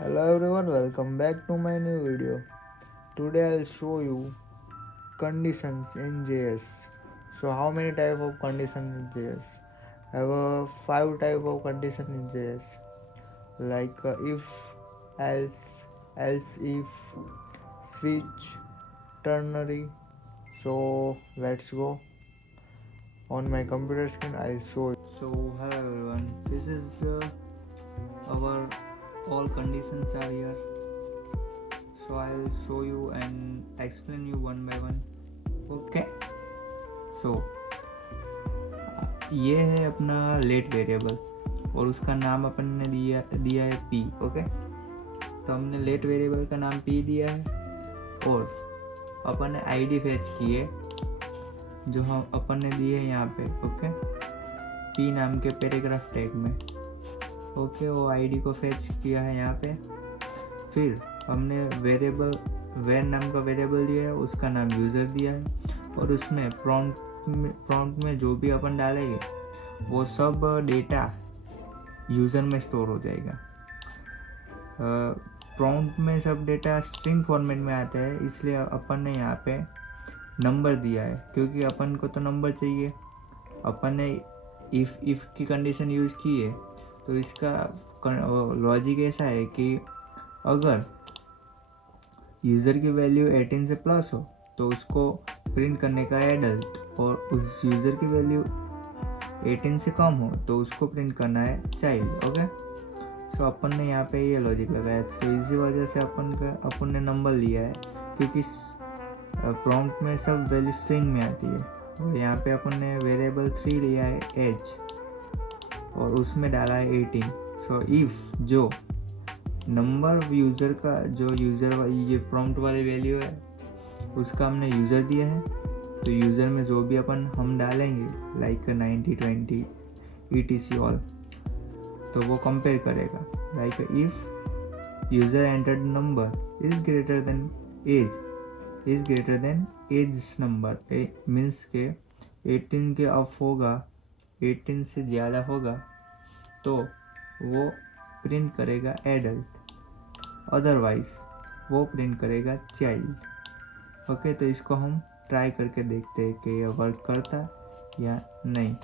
Hello everyone, welcome back to my new video. Today I'll show you conditions in JS. So how many type of conditions in JS? I have five type of condition in JS, like if, else if, switch, ternary. So let's go. On my computer screen I'll show you. So hello everyone, this is our all conditions are here. So I'll show you and explain you one by one. Okay. So ये है अपना late variable और उसका नाम अपन ने दिया है p. Okay, तो हमने लेट वेरिएबल का नाम p दिया है और अपन ने id फेच की है जो हम अपन ने दी है यहाँ पे. ओके, p नाम के पैराग्राफ टैग में. ओके, वो आईडी को फेच किया है यहाँ पे. फिर हमने वेरिएबल वेर नाम का वेरिएबल दिया है, उसका नाम यूज़र दिया है और उसमें प्रॉम्प्ट में जो भी अपन डालेंगे वो सब डेटा यूज़र में स्टोर हो जाएगा. प्रॉम्प्ट में सब डेटा स्ट्रिंग फॉर्मेट में आता है, इसलिए अपन ने यहाँ पे नंबर दिया है क्योंकि अपन को तो नंबर चाहिए. अपन ने इफ़ की कंडीशन यूज़ की है तो इसका लॉजिक ऐसा है कि अगर यूज़र की वैल्यू 18 से प्लस हो तो उसको प्रिंट करने का एडल्ट, और उस यूज़र की वैल्यू 18 से कम हो तो उसको प्रिंट करना है चाइल्ड. ओके, सो अपन ने यहाँ पे ये लॉजिक लगाया. तो इसी वजह से अपन ने नंबर लिया है क्योंकि प्रॉम्प्ट में सब वैल्यू स्ट्रिंग में आती है. और यहाँ पे अपन ने वेरिएबल 3 लिया है एज और उसमें डाला है 18. सो इफ़ जो नंबर यूज़र का जो यूज़र ये प्रॉम्प्ट वाली वैल्यू है उसका हमने यूज़र दिया है, तो यूज़र में जो भी अपन हम डालेंगे लाइक 90 20 etc ऑल, तो वो कंपेयर करेगा. Like if user entered number is greater than age number, means के 18 के अप होगा, 18 से ज़्यादा होगा तो वो प्रिंट करेगा एडल्ट, अदरवाइज वो प्रिंट करेगा चाइल्ड. ओके, तो इसको हम ट्राई करके देखते हैं कि ये वर्क करता या नहीं.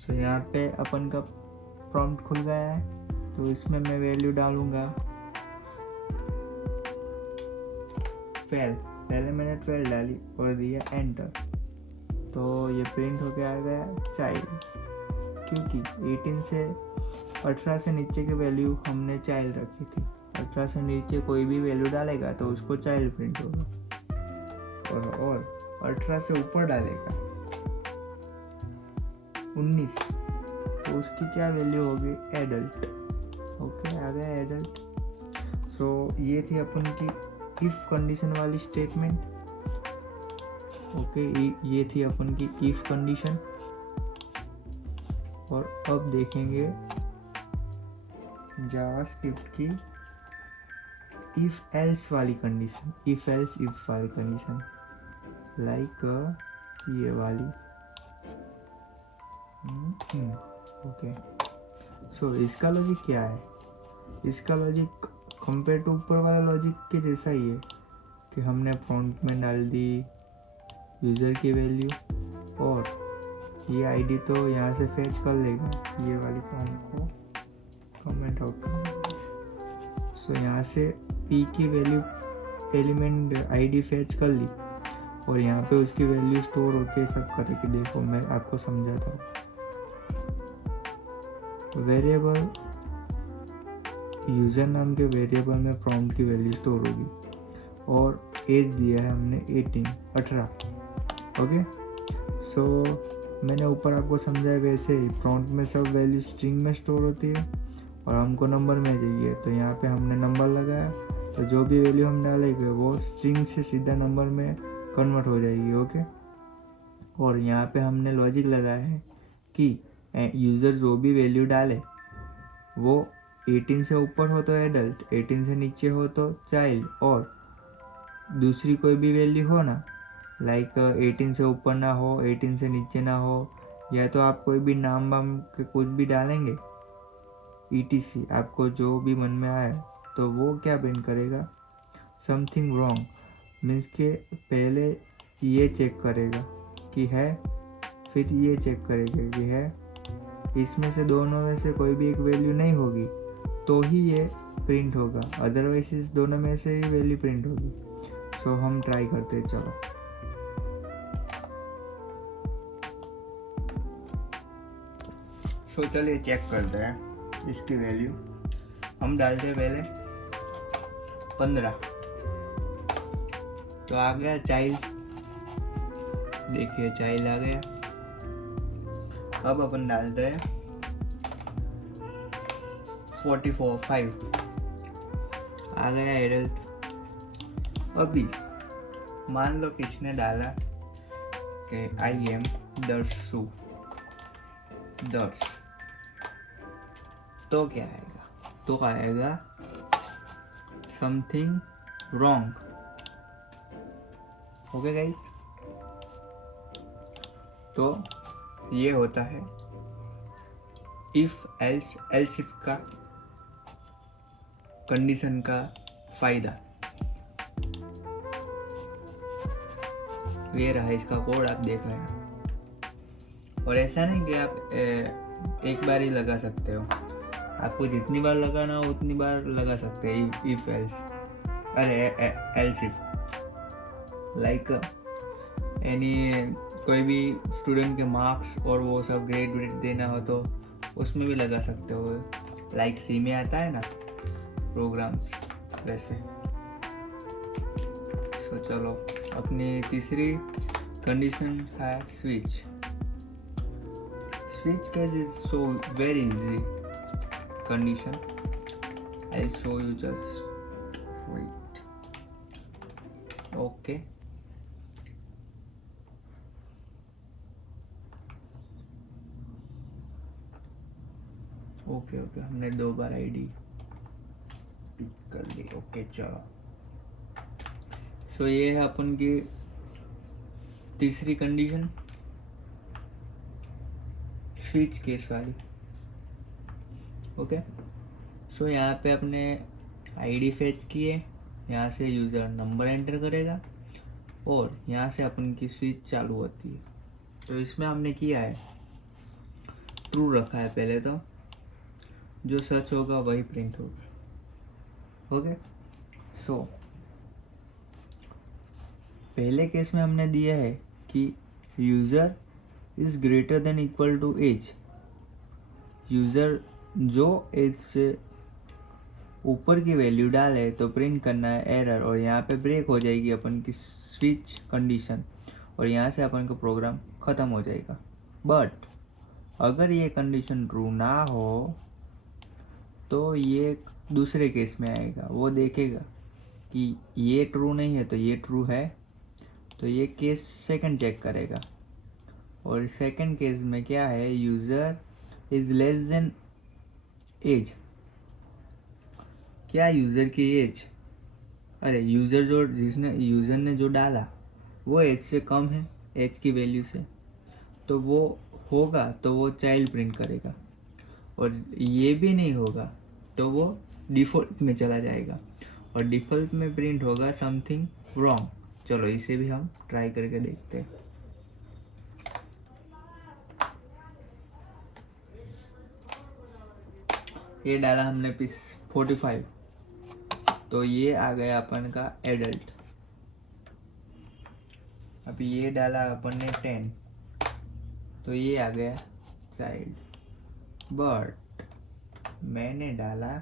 सो यहाँ पे अपन का प्रॉम्प्ट खुल गया है, तो इसमें मैं वैल्यू डालूँगा 12. पहले मैंने 12 डाली और दिया एंटर, तो ये प्रिंट होके आ गया चाइल्ड, क्योंकि 18 से 18 से नीचे की वैल्यू हमने चाइल्ड रखी थी. 18 से नीचे कोई भी वैल्यू डालेगा तो उसको चाइल्ड प्रिंट होगा, और 18 से ऊपर डालेगा 19 तो उसकी क्या वैल्यू होगी एडल्ट. ओके, आ गया एडल्ट. सो ये थी अपन की इफ कंडीशन वाली स्टेटमेंट. ओके, ये थी अपन की इफ कंडीशन. और अब देखेंगे जावास्क्रिप्ट की इफ एल्स वाली कंडीशन, इफ वाली कंडीशन, लाइक ये वाली. ओके, सो इसका लॉजिक क्या है? इसका लॉजिक कंपेयर टू ऊपर वाला लॉजिक के जैसा ही है कि हमने प्रॉम्प्ट में डाल दी यूज़र की वैल्यू और ये आईडी तो यहाँ से फेच कर लेगा. ये वाली प्रॉम्प्ट को कमेंट आउट कर. सो यहाँ से p की वैल्यू एलिमेंट आईडी फेच कर ली और यहाँ पे उसकी वैल्यू स्टोर होके सब करेगी. देखो मैं आपको समझाता हूँ. वेरिएबल यूज़र नाम के वेरिएबल में प्रॉम्प्ट की वैल्यू स्टोर होगी और एज दिया है हमने 18. ओके, सो मैंने ऊपर आपको समझाया वैसे ही प्रॉम्प्ट में सब वैल्यू स्ट्रिंग में स्टोर होती है और हमको नंबर में चाहिए, तो यहाँ पे हमने नंबर लगाया, तो जो भी वैल्यू हम डालेंगे वो स्ट्रिंग से सीधा नंबर में कन्वर्ट हो जाएगी. ओके, और यहाँ पे हमने लॉजिक लगाया है कि यूज़र जो भी वैल्यू डाले वो 18 से ऊपर हो तो एडल्ट, 18 से नीचे हो तो चाइल्ड, और दूसरी कोई भी वैल्यू हो ना लाइक 18 से ऊपर ना हो, 18 से नीचे ना हो, या तो आप कोई भी नाम वाम के कुछ भी डालेंगे ETC, आपको जो भी मन में आए, तो वो क्या प्रिंट करेगा, समथिंग रॉन्ग, मीन्स के पहले ये चेक करेगा कि है, फिर ये चेक करेगा कि है, इसमें से दोनों में से कोई भी एक वैल्यू नहीं होगी तो ही ये प्रिंट होगा, अदरवाइज इस दोनों में से ही वैल्यू प्रिंट होगी। सो हम ट्राई करते हैं, चलो। सो चलिए चेक करते हैं इसकी वैल्यू। हम डालते हैं पहले 15, तो आ गया चाइल्ड, देखिए चाइल्ड आ गया। अब अपन डालते हैं 45, आ गया एडल्ट। अभी मान लो किसने डाला कि आई एम दर्शु, दर्श, तो क्या आएगा, तो आएगा समथिंग रॉन्ग। ओके गाइस, तो ये होता है इफ एल्स एल्स इफ का कंडीशन का फायदा। ये रहा इसका कोड, आप देख रहे हैं। और ऐसा नहीं कि आप एक बार ही लगा सकते हो, आपको जितनी बार लगाना हो उतनी बार लगा सकते हैं इफ एल्स, अरे एल्स इफ। लाइक एनी कोई भी स्टूडेंट के मार्क्स और वो सब ग्रेड व्रेड देना हो तो उसमें भी लगा सकते हो, लाइक सी में आता है ना प्रोग्राम्स वैसे। सो चलो, अपनी तीसरी कंडीशन है switch. Switch case is so very easy condition, I show you, just wait. Okay, okay okay, हमने 2 बार आईडी पिक कर ली। ओके चलो, सो ये है अपन की तीसरी कंडीशन, स्विच केस वाली। ओके, सो यहाँ पे अपने आईडी फेच किए, यहाँ से यूज़र नंबर एंटर करेगा और यहाँ से अपन की स्विच चालू होती है। तो इसमें हमने किया है ट्रू रखा है पहले, तो जो सच होगा वही प्रिंट होगा। ओके, सो पहले केस में हमने दिया है कि user is greater than equal to age, user जो एज से ऊपर की वैल्यू डाले तो प्रिंट करना है एरर, और यहाँ पे ब्रेक हो जाएगी अपन की स्विच कंडीशन और यहाँ से अपन का प्रोग्राम ख़त्म हो जाएगा। बट अगर ये कंडीशन ट्रू ना हो तो ये दूसरे केस में आएगा, वो देखेगा कि ये ट्रू नहीं है तो ये ट्रू है, तो ये केस सेकंड चेक करेगा। और सेकंड केस में क्या है, user is less than age. क्या यूज़र की एज, अरे यूज़र जो यूज़र ने जो डाला वो एज से कम है, एज की वैल्यू से, तो वो होगा तो वो चाइल्ड प्रिंट करेगा। और ये भी नहीं होगा तो वो डिफ़ॉल्ट में चला जाएगा और डिफ़ॉल्ट में प्रिंट होगा समथिंग रॉन्ग। चलो इसे भी हम ट्राई करके देखते हैं। ये डाला हमने 45, तो ये आ गया अपन का एडल्ट। अभी ये डाला अपन ने 10, तो ये आ गया चाइल्ड। बट मैंने डाला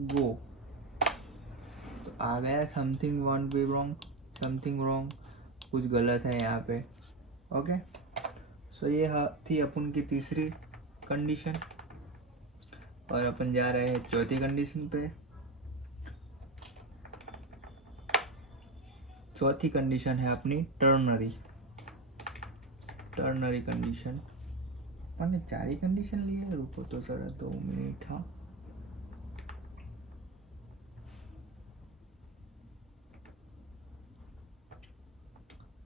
गो, तो आ गया something want be wrong, something wrong, कुछ गलत है यहाँ पे। ओके, सो ये थी अपन की तीसरी कंडीशन और अपन जा रहे हैं चौथी कंडीशन पे। चौथी कंडीशन है अपनी टर्नरी कंडीशन। अपन ने 4 ही कंडीशन ली है, रुको तो जरा 2 मिनट। हाँ,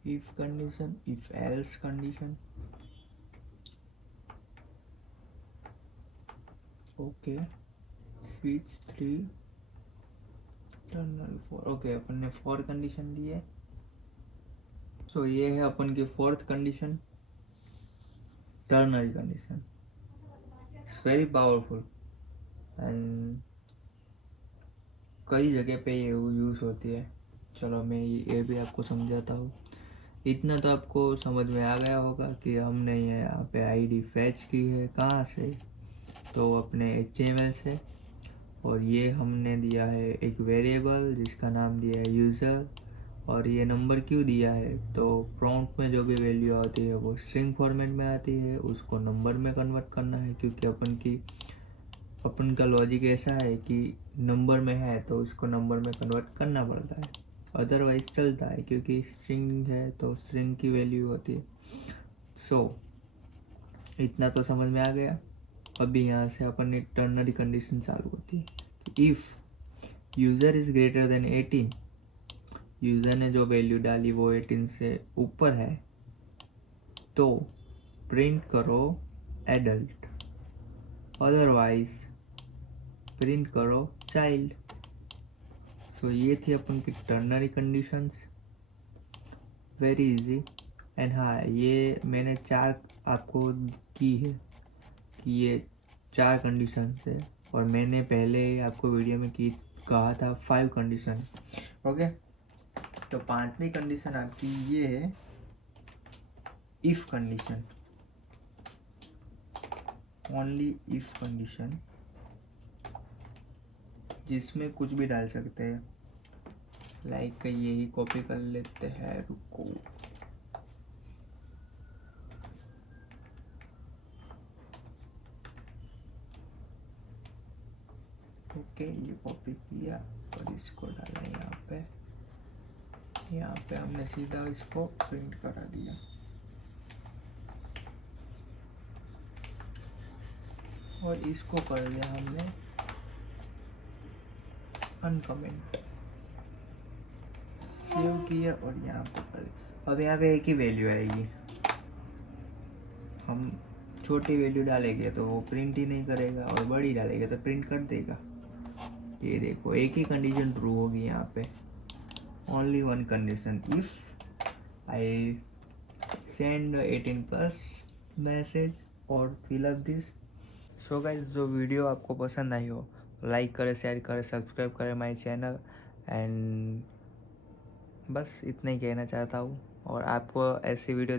if condition, if else condition. Okay, switch 3 terminal 4। Okay, अपन ने 4 कंडीशन दी है। सो ये है अपन की 4th condition, ternary condition. It's very powerful and कई जगह पे ये यूज़ होती है। चलो मैं ये भी आपको समझाता हूँ। इतना तो आपको समझ में आ गया होगा कि हमने ये यहाँ पे आईडी फैच की है कहाँ से, तो अपने HTML से, और ये हमने दिया है एक वेरिएबल जिसका नाम दिया है यूज़र। और ये नंबर क्यों दिया है, तो प्रॉम्प्ट में जो भी वैल्यू आती है वो स्ट्रिंग फॉर्मेट में आती है, उसको नंबर में कन्वर्ट करना है, क्योंकि अपन का लॉजिक ऐसा है कि नंबर में है तो उसको नंबर में कन्वर्ट करना पड़ता है, अदरवाइज चलता है, क्योंकि स्ट्रिंग है तो स्ट्रिंग की वैल्यू होती है। सो इतना तो समझ में आ गया। अभी यहाँ से अपन एक टर्नरी कंडीशन चालू होती है। If user is greater then 18, user ने जो वैल्यू डाली वो 18 से ऊपर है, तो प्रिंट करो एडल्ट, अदरवाइज प्रिंट करो चाइल्ड। सो ये थी अपन की ternary conditions, very easy. And हाँ, ये मैंने 4 आपको की है कि ये 4 कंडीशन है, और मैंने पहले आपको वीडियो में कहा था 5 कंडीशन। ओके, तो 5वीं कंडीशन आपकी ये है if condition, only if condition, जिसमें कुछ भी डाल सकते हैं। लाइक यही कॉपी कर लेते हैं, रुको। ओके, ये कॉपी किया और इसको डाला यहाँ पे हमने सीधा इसको प्रिंट करा दिया। और इसको कर दिया हमने अनकमेंट, सेव किया और यहाँ पे कर दिया। अब यहाँ पे एक ही वैल्यू आएगी, हम छोटी वैल्यू डालेंगे तो वो प्रिंट ही नहीं करेगा, और बड़ी डालेंगे तो प्रिंट कर देगा। ये देखो, एक ही कंडीशन ट्रू होगी यहाँ पे, only one condition, if I send 18+ message और fill up this. So guys, जो वीडियो आपको पसंद आई हो लाइक करें, शेयर करें, सब्सक्राइब करें माय चैनल। एंड बस इतना ही कहना चाहता हूँ। और आपको ऐसी वीडियो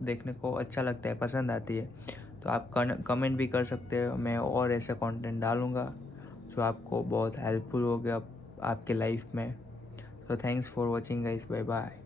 देखने को अच्छा लगता है, पसंद आती है, तो आप कमेंट भी कर सकते हो। मैं और ऐसे कंटेंट डालूँगा जो आपको बहुत हेल्पफुल होगा आपके लाइफ में। So thanks for watching guys, bye bye.